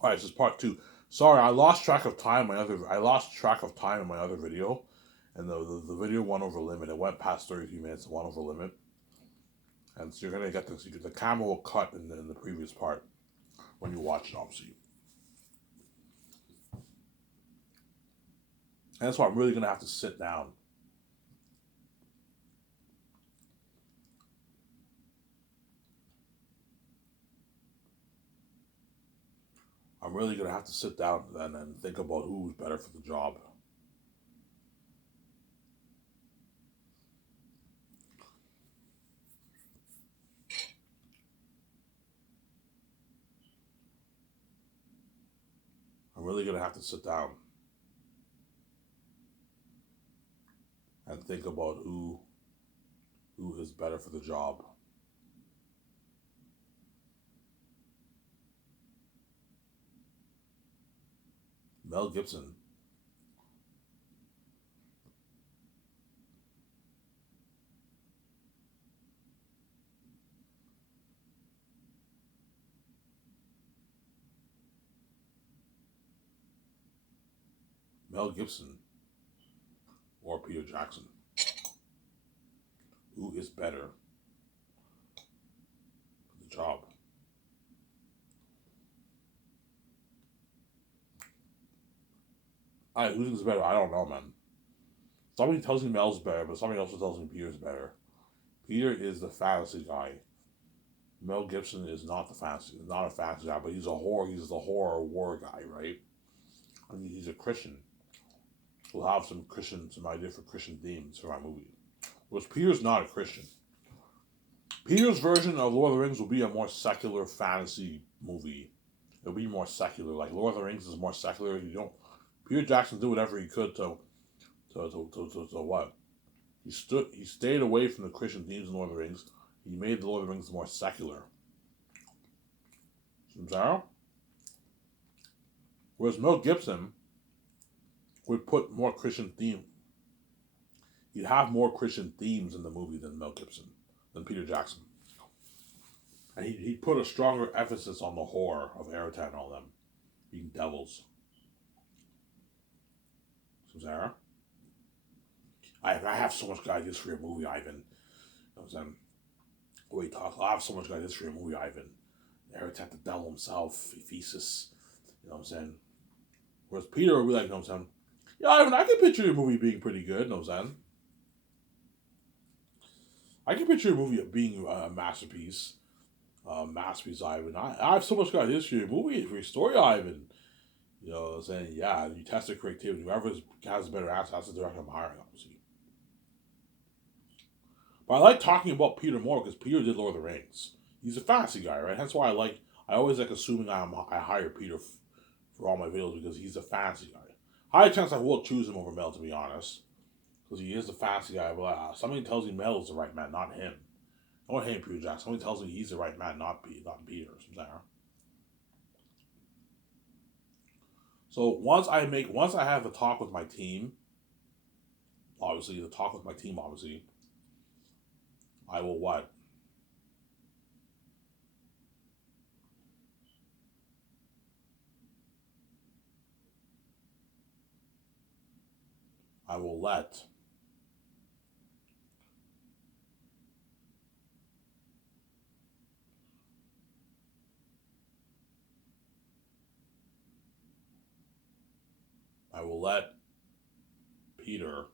All right, this is part two. Sorry, I lost track of time. I lost track of time in my other video, and the video went over limit. It went past 33 minutes. It went over limit, and so you're gonna get this. The camera will cut in the previous part when you watch it, obviously. And that's why I'm really gonna have to sit down. I'm really gonna have to sit down and think about who's better for the job. I'm really gonna have to sit down and think about who is better for the job. Mel Gibson. Mel Gibson or Peter Jackson. Who is better for the job? Who thinks better? I don't know, man. Somebody tells me Mel's better, but somebody also tells me Peter's better. Peter is the fantasy guy. Mel Gibson is not the fantasy, not a fantasy guy, but he's a horror. He's the horror war guy, right? I mean, he's a Christian. We'll have some idea for Christian themes for my movie. Whereas Peter's not a Christian. Peter's version of Lord of the Rings will be a more secular fantasy movie. It'll be more secular. Like Lord of the Rings is more secular. You don't. Peter Jackson did whatever he could to what? He stayed away from the Christian themes in Lord of the Rings. He made the Lord of the Rings more secular. Sarah? Whereas Mel Gibson would put more Christian theme. He'd have more Christian themes in the movie than Mel Gibson, than Peter Jackson. And he'd put a stronger emphasis on the horror of Eretan and all them being devils. Sarah? I have so much good ideas for your movie, Ivan. You know what I'm saying? Wait, talk. I have so much good ideas for your movie, Ivan. Eretan, the devil himself, Ephesus. You know what I'm saying? Whereas Peter would be like, you know what I'm saying? Yeah, Ivan, I can picture your movie being pretty good, you know what I'm saying? I can picture your movie being a masterpiece. Masterpiece, Ivan. I have so much good ideas for your movie, for your story, Ivan. You know what I'm saying? Yeah, you test their creativity. Whoever has a better answer, that's the director I'm hiring, obviously. But I like talking about Peter more because Peter did Lord of the Rings. He's a fantasy guy, right? That's why I always like assuming I hire Peter for all my videos because he's a fantasy guy. High chance I will choose him over Mel, to be honest, because he is a fantasy guy. But somebody tells me Mel is the right man, not him. I want him, Peter Jackson. Somebody tells me he's the right man, not Peter. So once I have a talk with my team, obviously the talk with my team, obviously, I will what? I will let I will let Peter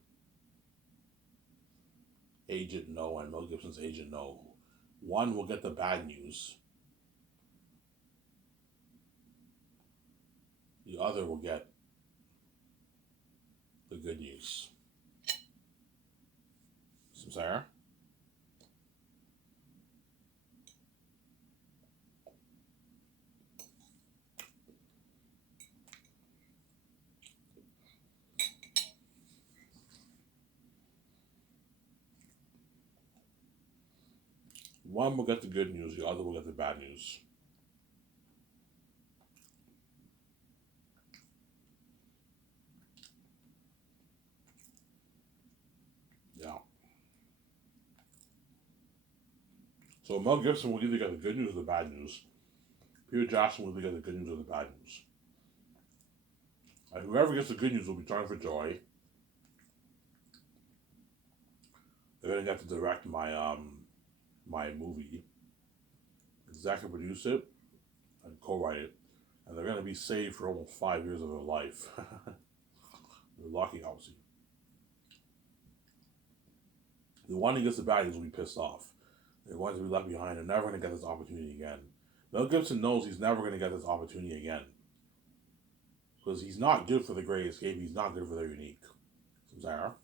agent know and Mel Gibson's agent know. One will get the bad news. The other will get the good news. Sarah? One will get the good news. The other will get the bad news. Yeah. So Mel Gibson will either get the good news or the bad news. Peter Jackson will either get the good news or the bad news. And whoever gets the good news will be trying for joy. They're gonna get to direct my movie, executive produce it, and co-write it, and they're gonna be saved for almost 5 years of their life. They're lucky, obviously. The one who gets the bad news will be pissed off. They're going to be left behind. They're never going to get this opportunity again. Mel Gibson knows he's never going to get this opportunity again. Because he's not good for The Great Escape. He's not good for The Unique. Sarah.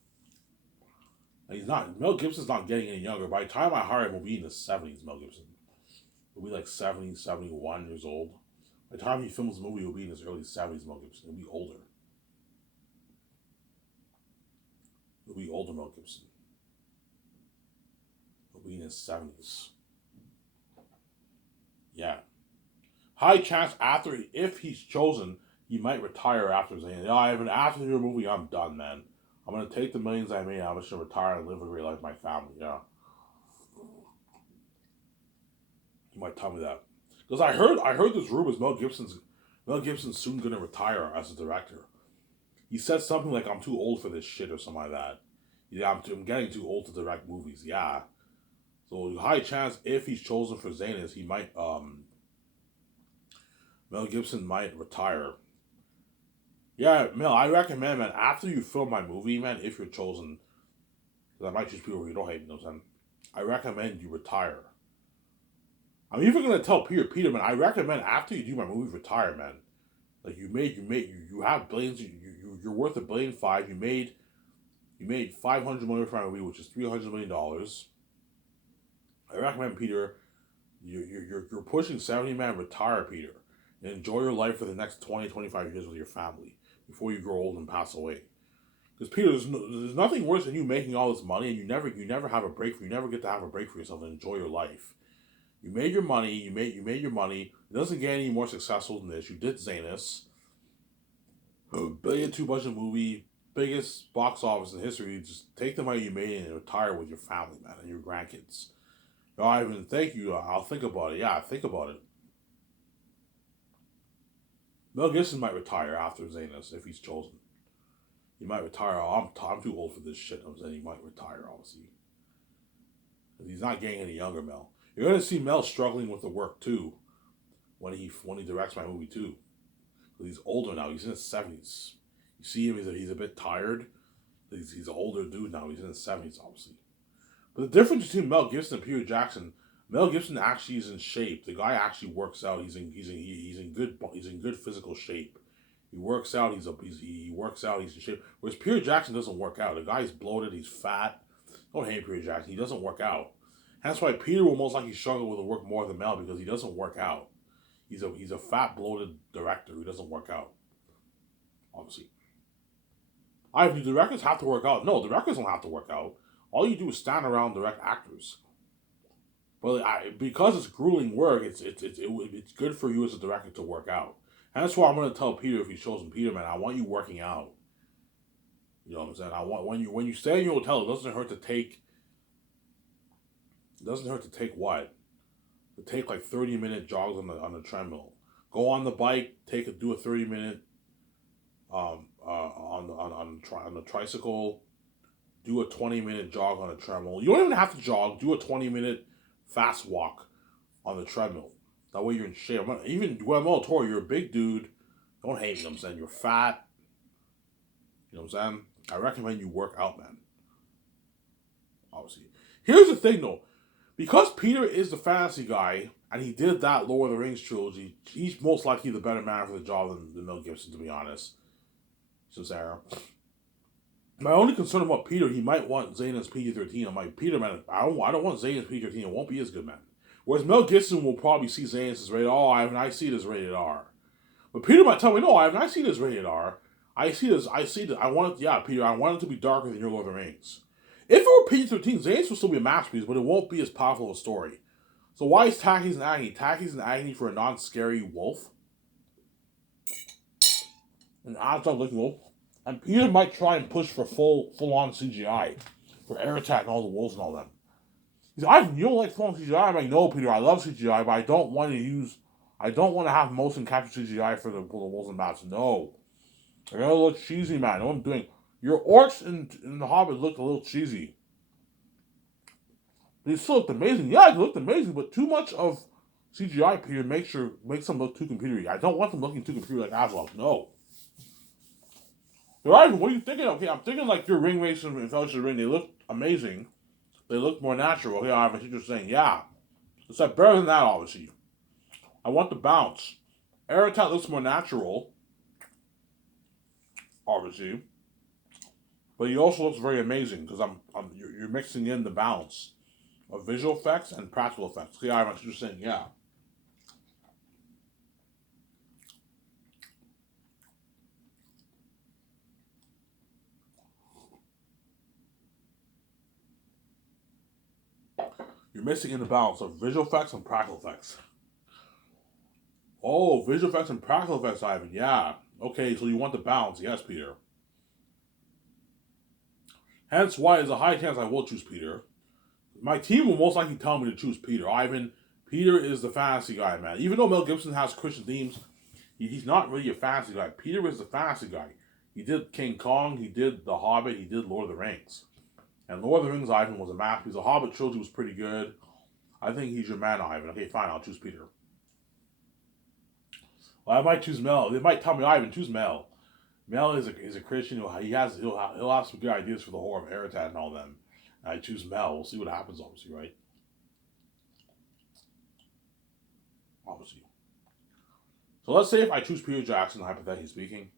And he's not. Mel Gibson's not getting any younger. By the time I hire him, he'll be in the 70s, Mel Gibson. He'll be like 70, 71 years old. By the time he films the movie, he'll be in his early 70s, Mel Gibson. He'll be older. He'll be older, Mel Gibson. He'll be in his 70s. Yeah. High chance if he's chosen, he might retire after saying, after your movie, I'm done, man. I'm going to take the millions I made, I'm just going to retire and live a great life with my family, yeah. He might tell me that. Because I heard this rumor Mel Gibson's soon going to retire as a director. He said something like, I'm too old for this shit or something like that. Yeah, I'm getting too old to direct movies, yeah. So high chance if he's chosen for Zanus, he might, Mel Gibson might retire. Yeah, Mel, I recommend, man, after you film my movie, man, if you're chosen, because I might choose people who don't hate me, I recommend you retire. I'm even going to tell Peter, man, I recommend after you do my movie, retire, man. Like, you have billions, you're worth $1.5 billion, you made $500 million for my movie, which is $300 million. I recommend, Peter, you're pushing 70, man, retire, Peter. And enjoy your life for the next 20, 25 years with your family before you grow old and pass away. Because, Peter, there's nothing worse than you making all this money and you never have a break you never get to have a break for yourself and enjoy your life. You made your money, you made your money. It doesn't get any more successful than this. You did Zanus. $1.2 billion budget movie, biggest box office in history. Just take the money you made and retire with your family, man, and your grandkids. No, Ivan, thank you. I'll think about it. Yeah, think about it. Mel Gibson might retire after Zanus if he's chosen. He might retire. I'm too old for this shit. I'm saying he might retire, obviously. He's not getting any younger, Mel. You're going to see Mel struggling with the work, too, when he directs my movie, too. He's older now. He's in his 70s. You see him, he's a bit tired. He's an older dude now. He's in his 70s, obviously. But the difference between Mel Gibson and Peter Jackson, Mel Gibson actually is in shape. The guy actually works out. He's in good physical shape. He works out. He's in shape. Whereas Peter Jackson doesn't work out. The guy's bloated. He's fat. Don't hate Peter Jackson. He doesn't work out. That's why Peter will most likely struggle with the work more than Mel because he doesn't work out. He's a fat, bloated director who doesn't work out. Obviously. Do directors have to work out? No, directors don't have to work out. All you do is stand around and direct actors. But because it's grueling work, it's good for you as a director to work out. And that's why I'm going to tell Peter if he's chosen. Peter, man, I want you working out. You know what I'm saying? I want when you stay in your hotel, it doesn't hurt to take what? To take like 30-minute jogs on the treadmill. Go on the bike, do a 30-minute on the tricycle. Do a 20-minute jog on a treadmill. You don't even have to jog. Do a 20-minute fast walk on the treadmill. That way you're in shape. Even Guillermo del Toro, you're a big dude. Don't hate me, you know what I'm saying? You're fat. You know what I'm saying? I recommend you work out, man. Obviously. Here's the thing, though. Because Peter is the fantasy guy, and he did that Lord of the Rings trilogy, he's most likely the better man for the job than Mel Gibson, to be honest. So, Sarah. My only concern about Peter, he might want Zanus PG-13. I'm like, Peter, man, I don't want Zanus PG-13. It won't be as good, man. Whereas Mel Gibson will probably see Zanus as rated R. I see it as rated R. But Peter might tell me, no, I see it as rated R. Peter, I want it to be darker than your Lord of the Rings. If it were PG-13, Zanus will still be a masterpiece, but it won't be as powerful of a story. So why is Takis and Agony? Takis and Agony for a non-scary wolf? And odds on looking wolf. And Peter might try and push for full-on CGI. For air attack and all the wolves and all that. He's like, you don't like full-on CGI? I'm like, no, Peter, I love CGI, but I don't want to use I don't want to have motion capture CGI for the wolves and bats. No. They're going to look cheesy, man. Know what I'm doing? Your orcs in The Hobbit looked a little cheesy. They still looked amazing. Yeah, they looked amazing, but too much of CGI, Peter, makes them look too computery. I don't want them looking too computery like Aslov. No. Ivan, what are you thinking? Okay, I'm thinking like your ring race and Fellowship of the Ring. They look amazing. They look more natural. Okay, Ivan, you're just saying, yeah. It's like better than that, obviously. I want the bounce. Aratat looks more natural, obviously, but he also looks very amazing because you're mixing in the balance of visual effects and practical effects. Okay, Ivan, you're just saying, yeah. You're mixing in the balance of visual effects and practical effects. Oh, visual effects and practical effects, Ivan. Yeah. Okay, so you want the balance. Yes, Peter. Hence why there's a high chance I will choose Peter. My team will most likely tell me to choose Peter. Ivan, Peter is the fantasy guy, man. Even though Mel Gibson has Christian themes, he's not really a fantasy guy. Peter is the fantasy guy. He did King Kong, he did The Hobbit, he did Lord of the Rings. And Lord of the Rings, Ivan, was a masterpiece. The Hobbit trilogy was pretty good. I think he's your man, Ivan. Okay, fine, I'll choose Peter. Well, I might choose Mel. They might tell me, Ivan, choose Mel. Mel is a Christian. He'll have some good ideas for the horror of Aratat and all them. And I choose Mel. We'll see what happens, obviously, right? Obviously. So let's say if I choose Peter Jackson, hypothetically speaking,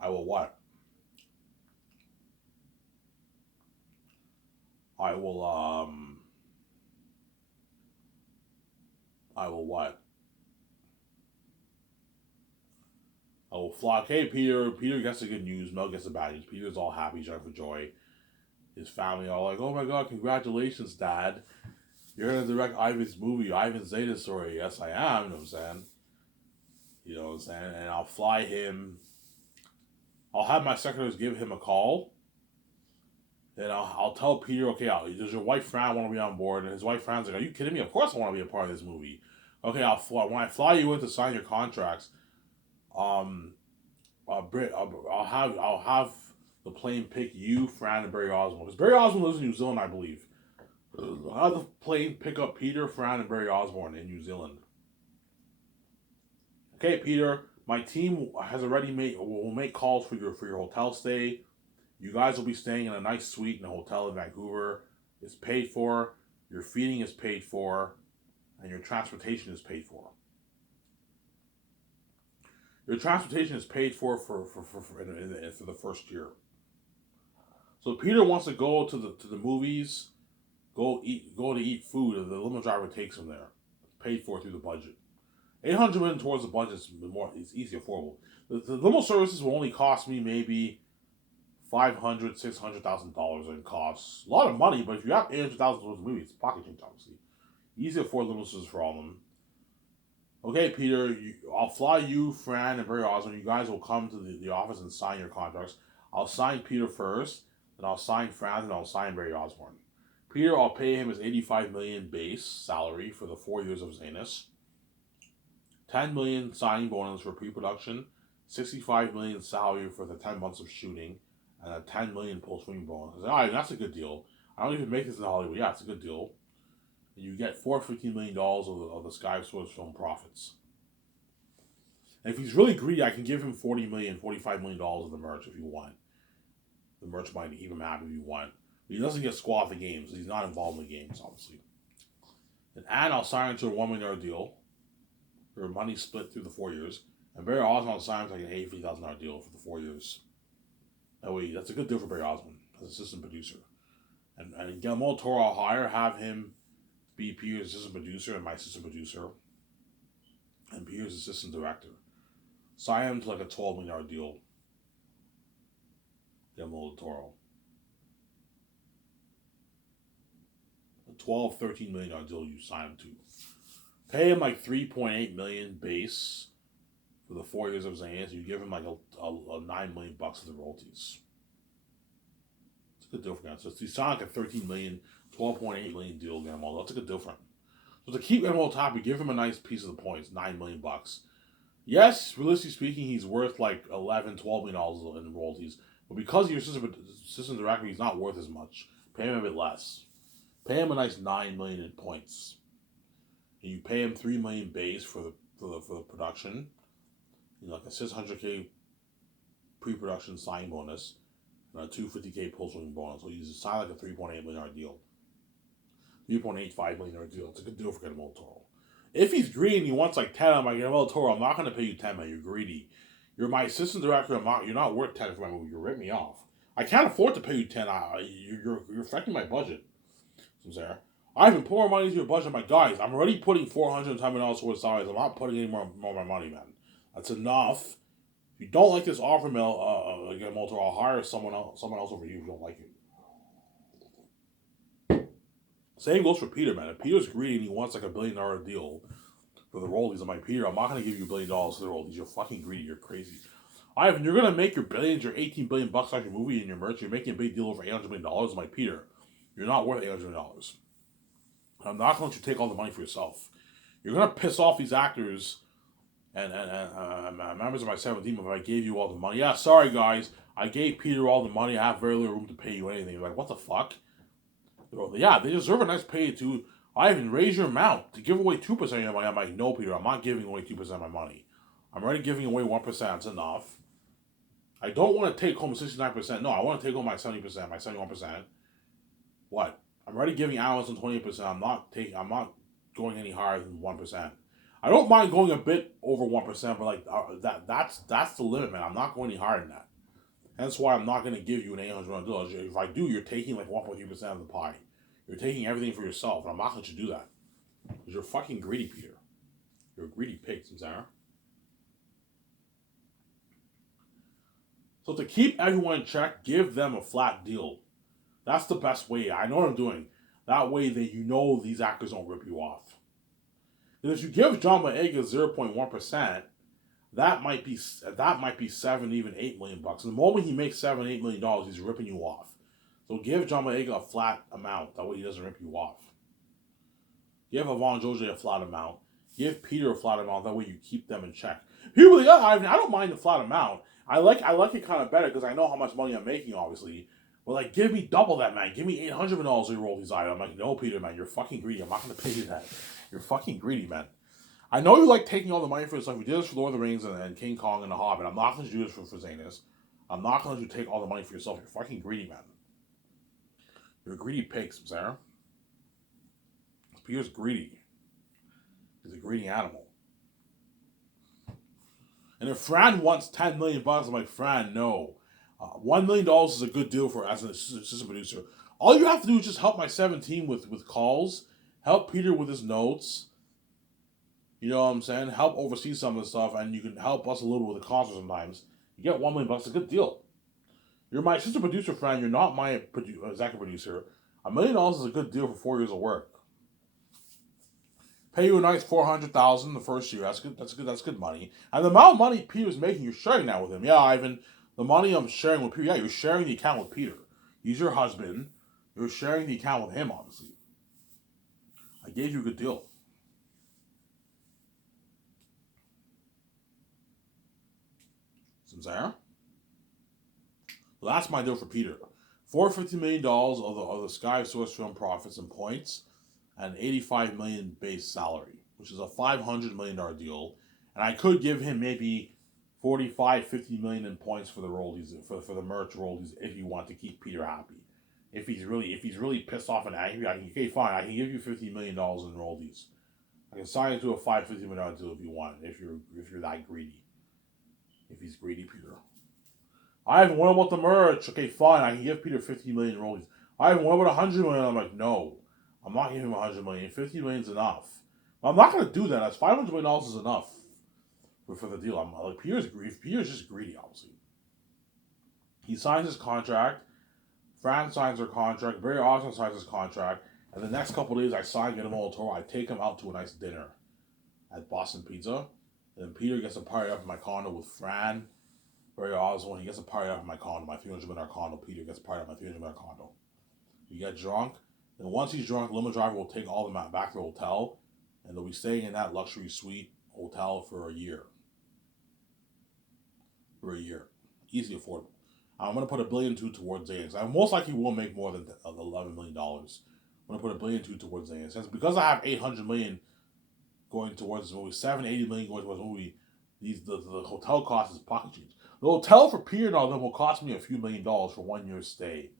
I will what? I will I will what? I will flock. Hey, Peter. Peter gets the good news. Mel gets the bad news. Peter's all happy, jumping for joy. His family all like, "Oh my God, congratulations, Dad! You're gonna direct Ivan's movie, Ivan Zeta story." Yes, I am. You know what I'm saying? You know what I'm saying? And I'll fly him. I'll have my secretaries give him a call. Then I'll tell Peter, okay, does your wife Fran want to be on board? And his wife Fran's like, are you kidding me? Of course I want to be a part of this movie. Okay, I'll fly. When I fly you in to sign your contracts, um, I'll have the plane pick you, Fran, and Barry Osborne. Because Barry Osborne lives in New Zealand, I believe. I'll have the plane pick up Peter, Fran, and Barry Osborne in New Zealand. Okay, Peter, my team has already will make calls for your hotel stay. You guys will be staying in a nice suite in a hotel in Vancouver. It's paid for. Your feeding is paid for, and your transportation is paid for. Your transportation is paid for the first year. So Peter wants to go to the movies, go to eat food, and the limo driver takes him there. Paid for through the budget. 800 million towards the budget is more. It's easy affordable. The limo services will only cost me maybe $500,000-$600,000 in costs. A lot of money, but if you have $800,000 towards the movie, it's pocket change, obviously. Easy to afford limo services for all of them. Okay, Peter, I'll fly you, Fran, and Barry Osborne. You guys will come to the office and sign your contracts. I'll sign Peter first, then I'll sign Fran, and I'll sign Barry Osborne. Peter, I'll pay him his $85 million base salary for the 4 years of Zanus. $10 million signing bonus for pre-production. $65 million salary for the 10 months of shooting, and a $10 million post-shooting bonus. All right, that's a good deal. I don't even make this in Hollywood. Yeah, it's a good deal. You get $415 million of the Sky Source film profits. And if he's really greedy, I can give him $40 million, $45 million of the merch if you want. The merch might even matter if you want. But he doesn't get squat off the games. He's not involved in the games, obviously. And I'll sign into a $1 million deal. Her money split through the 4 years. And Barry Osborne signs like an $80,000 deal for the 4 years. That way, that's a good deal for Barry Osborne as assistant producer. And Guillermo del Toro, I'll have him be Peter's assistant producer and my assistant producer, and Peter's assistant director. Sign him to like a $12 million deal. Guillermo del Toro. A $12-13 million deal you sign him to. Pay him like $3.8 million base for the 4 years of his hands. You give him like a $9 million of the royalties. It's a good deal for guys. So you sign like a $13 million $12.8 million deal, Guillermo. That's a good deal for him. So to keep Guillermo happy, give him a nice piece of the points, $9 million. Yes, realistically speaking, he's worth like $11, $12 million in royalties. But because you're assistant director, he's not worth as much. Pay him a bit less. Pay him a nice $9 million in points. And you pay him $3 million base for the production. You know, like a $600K pre-production sign bonus and a $250K post-wing bonus. So he's signed like a $3.8 million deal. $3.85 million deal. It's a good deal for Guillermo del Toro. If he's greedy and he wants like 10, I'm like, Guillermo del Toro, I'm not going to pay you 10, man. You're greedy. You're my assistant director. You're not worth 10 for my movie. You rip me off. I can't afford to pay you 10. You're affecting my budget. Sarah. Ivan, put more money into your budget, my guys. I'm already putting $410 million towards salaries. I'm not putting any more of my money, man. That's enough. If you don't like this offer, Guillermo del Toro, I'll hire someone else over you if you don't like it. Same goes for Peter, man. If Peter's greedy and he wants like $1 billion deal for the rollies, I'm like, Peter, I'm not going to give you $1 billion for the rollies. You're fucking greedy. You're crazy. Ivan, you're going to make your billions, your $18 billion off your movie and your merch. You're making a big deal over $800 million. I'm like, Peter, you're not worth $800 million. I'm not going to take all the money for yourself. You're going to piss off these actors and members of my 7th team if I gave you all the money. Yeah, sorry, guys. I gave Peter all the money. I have very little room to pay you anything. You're like, what the fuck? Yeah, they deserve a nice pay too. Ivan, raise your amount. To give away 2% of your money, I'm like, no, Peter, I'm not giving away 2% of my money. I'm already giving away 1%. That's enough. I don't want to take home 69%. No, I want to take home my 70%, my 71%. What? I'm already giving Amazon 28%. I'm not going any higher than 1%. I don't mind going a bit over 1%, but like that's the limit, man. I'm not going any higher than that. That's why I'm not going to give you an $800 million. If I do, you're taking like 1.3% of the pie. You're taking everything for yourself, and I'm not going to let you do that. Because you're fucking greedy, Peter. You're a greedy pig, Sarah. So to keep everyone in check, give them a flat deal. That's the best way. I know what I'm doing. That way that you know these actors don't rip you off. And if you give John Boyega 0.1%, that might be $7, even $8 million. And the moment he makes $7, $8 million, he's ripping you off. So give John Boyega a flat amount. That way he doesn't rip you off. Give Ivan Joje a flat amount. Give Peter a flat amount. That way you keep them in check. People like, I don't mind the flat amount. I like it kind of better because I know how much money I'm making, obviously. But like, give me double that, man. Give me $800 million to roll these items. I'm like, no, Peter, man, you're fucking greedy. I'm not going to pay you that. You're fucking greedy, man. I know you like taking all the money for yourself. We did this for Lord of the Rings and King Kong and The Hobbit. I'm not going to do this for Zanus. I'm not going to let you take all the money for yourself. You're fucking greedy, man. You're a greedy pig, Sarah. Peter's greedy. He's a greedy animal. And if Fran wants $10 million, I'm like, Fran, no. $1 million is a good deal for as an assistant producer. All you have to do is just help my 17 with calls, help Peter with his notes. You know what I'm saying? Help oversee some of the stuff, and you can help us a little bit with the costs sometimes. You get $1 million, it's a good deal. You're my assistant producer, Fran. You're not my executive producer. $1 million is a good deal for 4 years of work. Pay you a nice $400,000 the first year. That's good. That's good money. And the amount of money Peter's making, you're sharing that with him. Yeah, Ivan. The money I'm sharing with Peter. Yeah, you're sharing the account with Peter. He's your husband. You're sharing the account with him, obviously. I gave you a good deal. There. Well, that's my deal for Peter. $450 million of the Sky Source Film profits and points, and $85 million base salary, which is a $500 million deal. And I could give him maybe $45-50 million in points for the rollies, for the merch rollies, if you want to keep Peter happy. If he's really pissed off and angry, okay, fine, I can give you $50 million in rollies. I can sign into a $550 million deal if you want, if you're that greedy. If he's greedy, Peter. Ivan, what about the merch? Okay, fine, I can give Peter 50 million rollies. Ivan, what about 100 million? I'm like, no, I'm not giving him 100 million. 50 million is enough. But I'm not going to do that. That's $500 million is enough for the deal. I'm like, Peter's just greedy, obviously. He signs his contract. Fran signs her contract. Barry Osborne signs his contract. And the next couple of days, I sign Guillermo del Toro. I take him out to a nice dinner at Boston Pizza. And then Peter gets a party up in my condo with Fran. Barry Osborne, he gets a party up in my condo, my $300 million condo. Peter gets a party up in my $300 million condo. We get drunk. And once he's drunk, limo driver will take all of them back to the hotel, and they'll be staying in that luxury suite hotel for a year. For a year, easily affordable. I'm gonna put $1.2 billion towards Zayn. I most likely will make more than $11 million. I'm gonna put $1.2 billion towards Zayn. Since because I have $800 million going towards this movie, $780 million going towards the movie, the hotel cost is pocket change. The hotel for Peter and all of them will cost me a few $1 million for 1 year stay.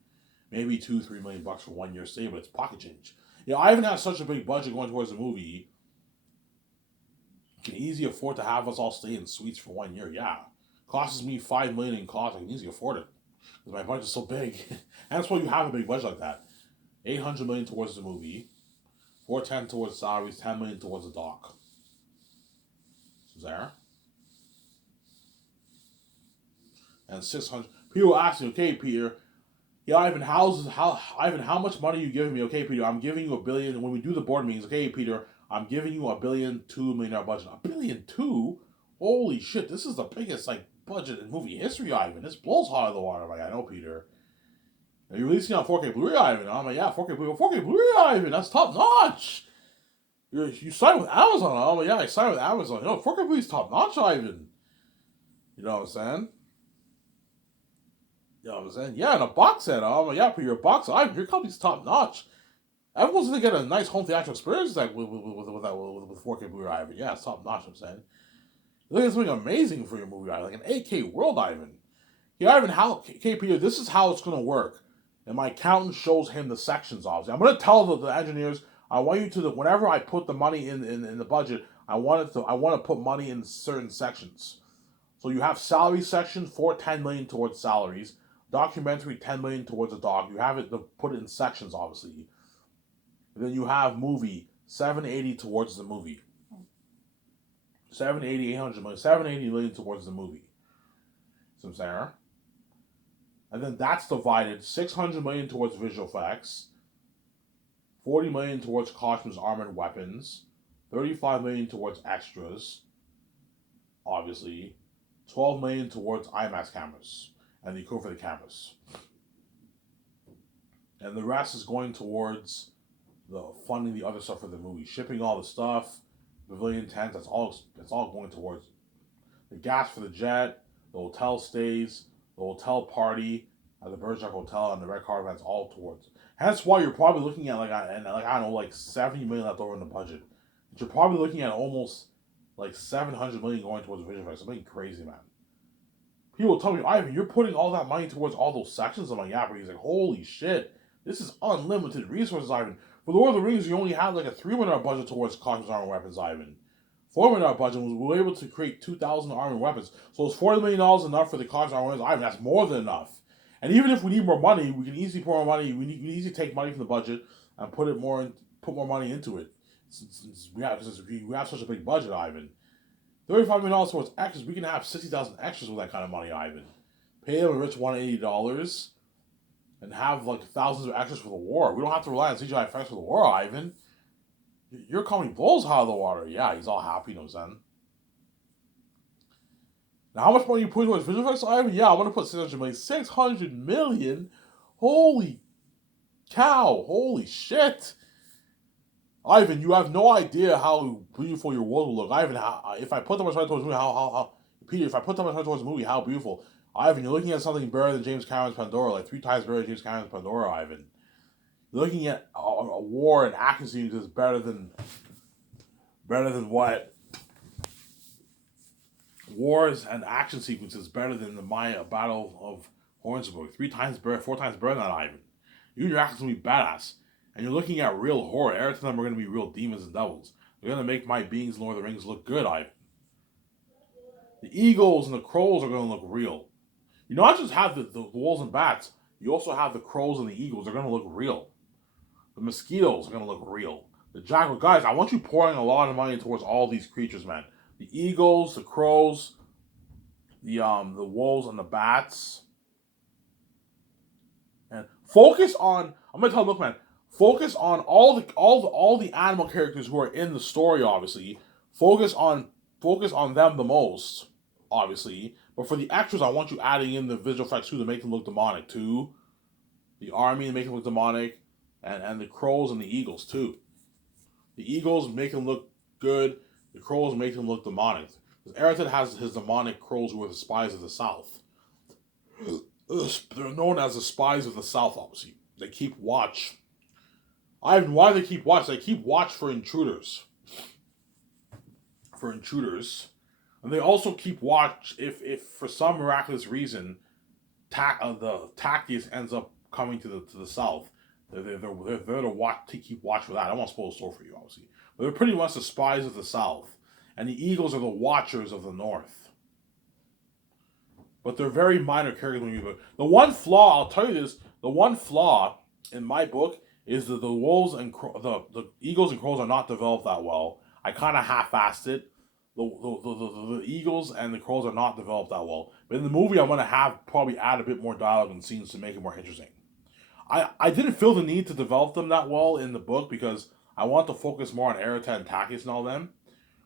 Maybe $2-3 million for 1 year stay, but it's pocket change. Ivan has such a big budget going towards the movie. Can easily afford to have us all stay in suites for 1 year. Yeah, costs me $5 million in cost. I can easily afford it because my budget's so big. And that's why you have a big budget like that. $800 million towards the movie, $410 towards salaries, $10 million towards the doc. So there. And 600. People ask me, okay, Peter. Yeah, Ivan, how much money are you giving me? Okay, Peter, I'm giving you $1 billion. When we do the board meetings, okay, Peter, I'm giving you $1.2 billion budget. $1.2 billion? Holy shit! This is the biggest budget in movie history, Ivan. This blows hot out of the water. I'm like, I know, Peter. Are you releasing on 4K Blu-ray, Ivan? I'm like, yeah, 4K Blu-ray, Ivan. That's top notch. You signed with Amazon. I'm like, yeah, I signed with Amazon. 4K Blu-ray's top notch, Ivan. You know what I'm saying? You know what I'm saying? Yeah, and a box set. I'm like, yeah, for your box, Ivan, your company's top notch. Everyone's gonna get a nice home theatrical experience with 4K Blu-ray, Ivan. Yeah, it's top notch. I'm saying. Look at something amazing for your movie, Ivan, like an 8K world, Ivan. Yeah, Ivan, Peter, this is how it's gonna work. And my accountant shows him the sections. Obviously, I'm gonna tell the engineers. I want you to whenever I put the money in the budget, I want to put money in certain sections. So you have salary section for $10 million towards salaries, documentary $10 million towards a doc. You have it to put it in sections, obviously. And then you have movie $780 towards the movie. 780, 800 million, 780 million towards the movie. So I'm saying, and then that's divided 600 million towards visual effects, 40 million towards costumes, armor, and weapons, 35 million towards extras, obviously, 12 million towards IMAX cameras and the equipment for the cameras, and the rest is going towards the funding the other stuff for the movie, shipping all the stuff, pavilion tents. That's all going towards the gas for the jet, the hotel stays, the hotel party at the Bergerac Hotel, and the red carpet. That's all towards. Hence why you're probably looking at I don't know, $70 million left over in the budget. But you're probably looking at almost $700 million going towards visual effects. Something crazy, man. People tell me, Ivan, you're putting all that money towards all those sections. I'm like, yeah, but he's like, holy shit, this is unlimited resources, Ivan. For Lord of the Rings, you only had a $3 million budget towards costumes, armor, weapons, Ivan. $4 million budget we were able to create 2,000 armor and weapons. So is $40 million enough for the costumes, armor, weapons, Ivan? That's more than enough. And even if we need more money, we can easily put more money. We can easily take money from the budget and put more money into it. We have such a big budget, Ivan. $35 million towards extras. We can have 60,000 extras with that kind of money, Ivan. Pay them a rich $180 and have thousands of extras for the war. We don't have to rely on CGI effects for the war, Ivan. Your company blows out of the water. Yeah, he's all happy, you know what I'm saying? Now, how much money you put towards visual effects, Ivan? Yeah, I'm gonna put 600 million. 600 million? Holy cow! Holy shit! Ivan, you have no idea how beautiful your world will look. Ivan, if I put that much money towards the movie, Peter, if I put that much money towards the movie, how beautiful. Ivan, you're looking at something better than James Cameron's Pandora, 3 times better than James Cameron's Pandora, Ivan. You're looking at a war and action scenes is better than what? Wars and action sequences better than the Maya Battle of Hornsburg. 3 times better, 4 times better than that, Ivan. You and your action's gonna be badass. And you're looking at real horror. Every time we're gonna be real demons and devils. They're gonna make my beings in Lord of the Rings look good, Ivan. The eagles and the crows are gonna look real. You not just have the wolves and bats, you also have the crows and the eagles. They're gonna look real. The mosquitoes are gonna look real. The jackal, guys, I want you pouring a lot of money towards all these creatures, man. The eagles, the crows, the wolves, and the bats. And focus on. I'm gonna tell them, look, man. Focus on all the animal characters who are in the story. Obviously, focus on them the most. Obviously, but for the extras, I want you adding in the visual effects too to make them look demonic too. The army to make them look demonic, and the crows and the eagles too. The eagles make him look good. The crows make him look demonic. Because Eretad has his demonic crows who are the spies of the south. They're known as the spies of the south, obviously. They keep watch. Why do they keep watch? They keep watch for intruders. And they also keep watch if for some miraculous reason the Tactius ends up coming to the south. They're there to watch, to keep watch for that. I won't spoil the story for you, obviously. But they're pretty much the spies of the south. And the Eagles are the watchers of the north. But they're very minor characters when you look. The one flaw, I'll tell you this, the one flaw in my book is that the wolves and the eagles and crows are not developed that well. I kind of half-assed it. The eagles and the crows are not developed that well. But in the movie, I'm going to probably add a bit more dialogue and scenes to make it more interesting. I didn't feel the need to develop them that well in the book because I want to focus more on Eretad and Tactius and all them.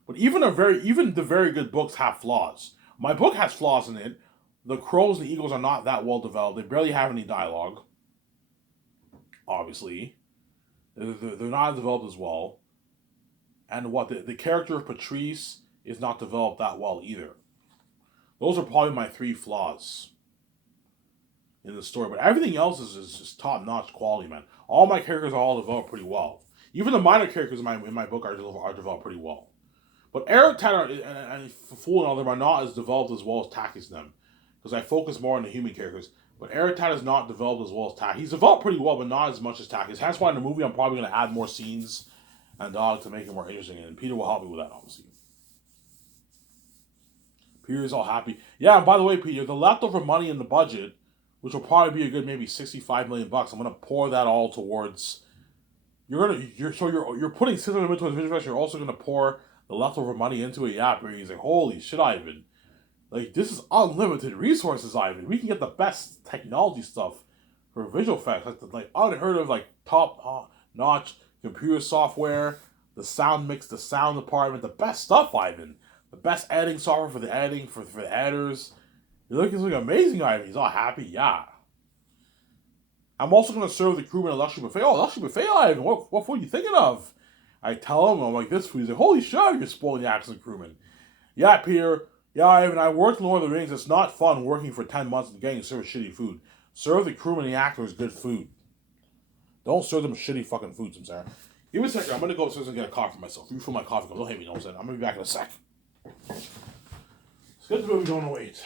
But even the very good books have flaws. My book has flaws in it. The crows and the eagles are not that well developed. They barely have any dialogue. Obviously, they're not developed as well. And the character of Patrice is not developed that well either. Those are probably my three flaws in the story. But everything else is just top-notch quality, man. All my characters are all developed pretty well. Even the minor characters in my book are developed pretty well. But Eretad and Fool and all them are not as developed as well as Tactius and them. Because I focus more on the human characters. But Eretad is not developed as well as Tactius. He's developed pretty well, but not as much as Tactius. That's why in the movie I'm probably going to add more scenes and dialogue to make it more interesting. And Peter will help me with that, obviously. Peter's all happy. Yeah, and by the way, Peter, the leftover money in the budget, which will probably be a good maybe $65 million, I'm going to pour that all towards... You're putting $600 million towards Vision Fest, you're also going to pour the leftover money into it. Yeah, he's like, holy shit, Ivan. Like, this is unlimited resources, Ivan. We can get the best technology stuff for visual effects. Like unheard of, like, top-notch computer software, the sound mix, the sound department, the best stuff, Ivan. The best editing software for the editing, for the editors. You're looking like amazing, Ivan. He's all happy, yeah. I'm also going to serve the crewmen a luxury buffet. Oh, luxury buffet, Ivan. What food are you thinking of? I tell him, I'm like, this food. He's like, holy shit, you're spoiling the accent crewman. Yeah, Peter. Yeah, Ivan, I worked in Lord of the Rings. It's not fun working for 10 months and getting served shitty food. Serve the crewmen and the actors good food. Don't serve them shitty fucking food, I'm sorry. Give me a second. I'm going to go upstairs and get a coffee for myself. Refill my coffee cup. Don't hate me, you know what I'm saying? I'm going to be back in a sec. It's good to be we don't wait.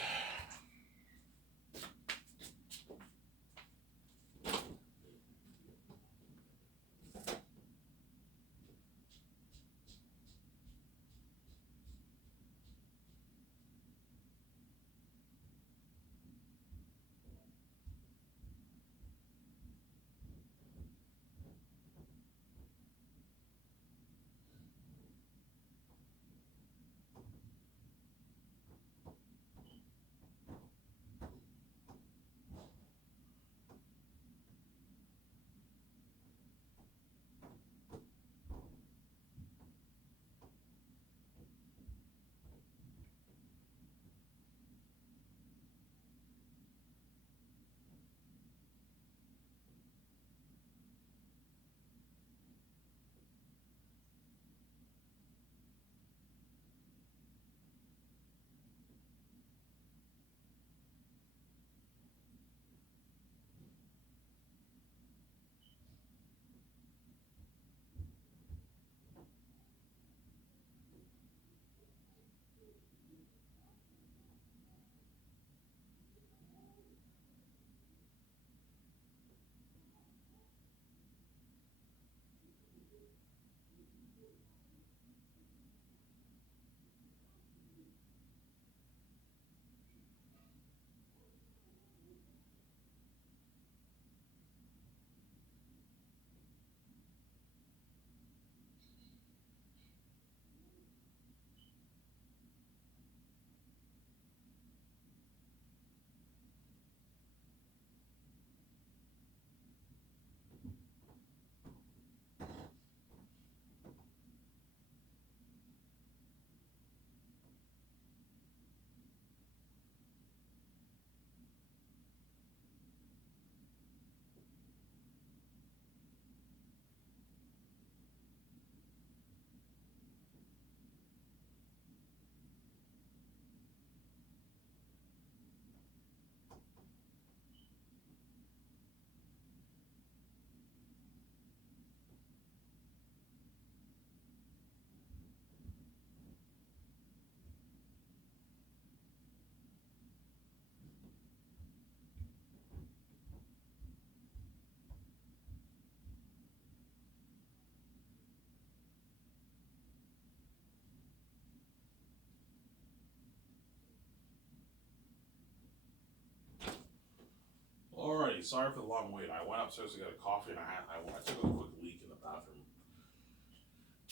sorry for the long wait. I went upstairs to get a coffee and I took a quick leak in the bathroom.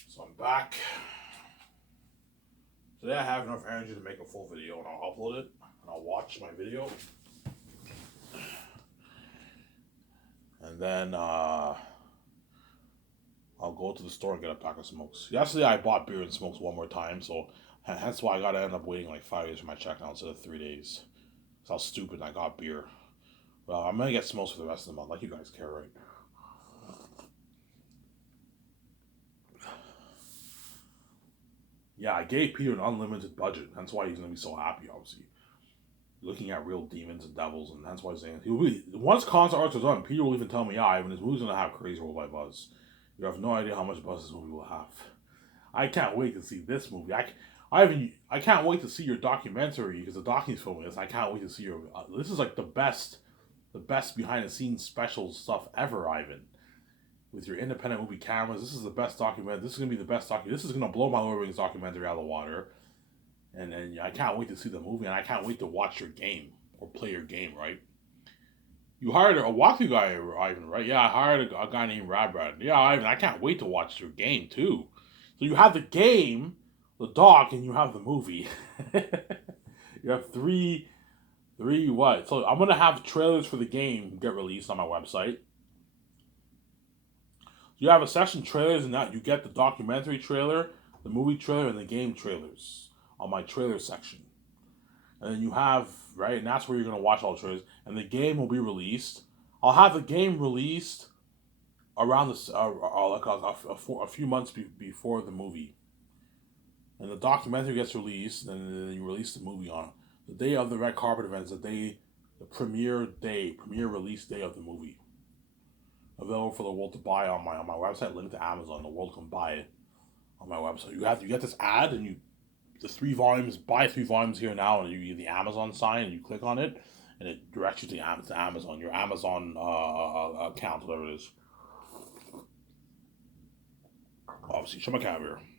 So I'm back. Today I have enough energy to make a full video and I'll upload it and I'll watch my video. And then I'll go to the store and get a pack of smokes. Yesterday I bought beer and smokes one more time, so hence why I gotta end up waiting like 5 days for my check now instead of 3 days. That's how stupid I got beer. Well, I'm gonna get smokes for the rest of the month, like you guys care, right? Yeah, I gave Peter an unlimited budget. That's why he's gonna be so happy, obviously. Looking at real demons and devils, and that's why he's saying once concert arts are done, Peter will even tell me, yeah, Ivan, this movie's gonna have crazy worldwide buzz. You have no idea how much buzz this movie will have. I can't wait to see this movie. I can't wait to see your documentary because the docu's filming this. I can't wait to see your. This is like the best behind the scenes special stuff ever, Ivan. With your independent movie cameras, this is the best documentary. This is gonna be the best documentary. This is gonna blow my Lord of the Rings documentary out of the water. And I can't wait to see the movie, and I can't wait to watch your game or play your game. Right? You hired a walkthrough guy, Ivan, right? Yeah, I hired a guy named Radbrad. Yeah, Ivan, I can't wait to watch your game too. So you have the game, the doc, and you have the movie. You have three what? So I'm gonna have trailers for the game get released on my website. You have a section trailers, and that you get the documentary trailer, the movie trailer, and the game trailers on my trailer section. And then you have, right, and that's where you're gonna watch all the trailers. And the game will be released. I'll have the game released around a few months before the movie. And the documentary gets released, and then you release the movie on the day of the red carpet events. The premiere release day of the movie. Available for the world to buy on my website, linked to Amazon. The world can buy it on my website. You get this ad, and the 3 volumes, buy 3 volumes here now, and you get the Amazon sign, and you click on it, and it directs you to Amazon, your Amazon account, whatever it is. Obviously, show my cat here.